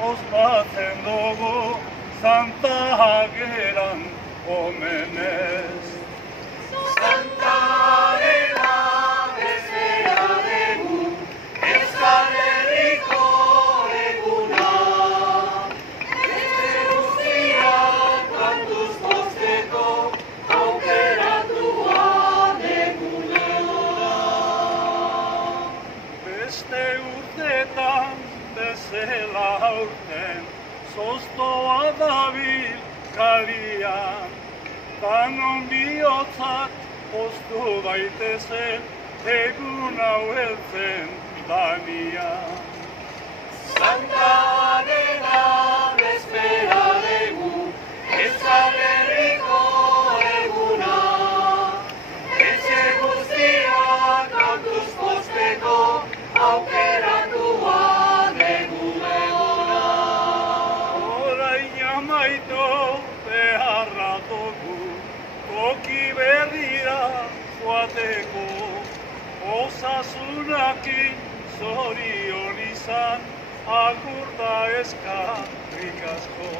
ospatzen dugu Santa Ageran omenez. Santarena bezera egun, Euskal Herriko eguna. Etxe guztiak kantuz pozteko, aukeratuan eguna. Beste urtetan bezala aurten, zostoa dabil kalian, danon bihotzak poztu daitezen, egun hau heltzen danian. Santarena bezpera egun, Euskal Herriko eguna. Etxe guztiak kantuz pozteko, aukeratuan eguna. Orain amaitu beharra dugu, toki berrira joateko, osasunakin zorion izan, agur da eskerrik asko.